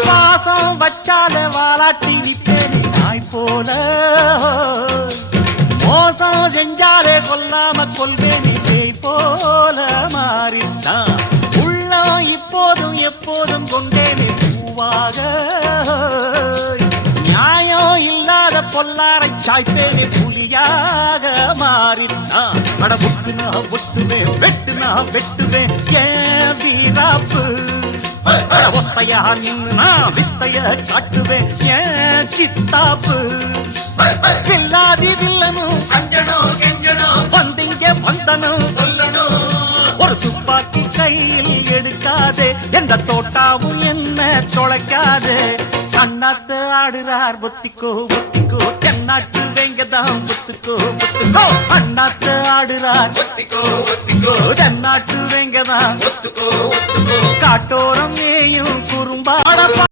பாசம் வச்சால வாலாட்டி நிப்பேனி நாய் போல மோசம் செஞ்சாலே கொல்லாம கொள்வேனி பேய் போல மாறித்தான் உள்ளம் இப்போதும் எப்போதும் கொண்டேனே பூவாக நியாயம் இல்லாத பொல்லாரை சாய்ப்பேனே புலியாக மாறித்தான் அட ஒட்டுனா ஒட்டுவேன் வெட்டுனா வெட்டுவேன் ஏன் வீராப்பு ஒத்தையா நின்னுனா வித்தைய காட்டுவேன் ஏன் சித்தாப்பு வில்லாதி வில்லனும் வந்திங்க வந்தனும் ஒரு துப்பாக்கி கையில் எடுக்காதே எந்த தோட்டாவும் என்ன தொலைக்காதே அண்ணாத்து ஆடுறார் ஒத்திக்கோ ஒத்திக்கோ தென்னாட்டு வேங்கதான் ஒத்துக்கோ ஒத்துக்கோ அண்ணாத்து ஆடுறார் ஒத்திக்கோ ஒத்திக்கோ தென்னாட்டு வேங்கதான் ஒத்துக்கோ ஒத்துக்கோ காட்டோரம் மேயும் குறும்பாட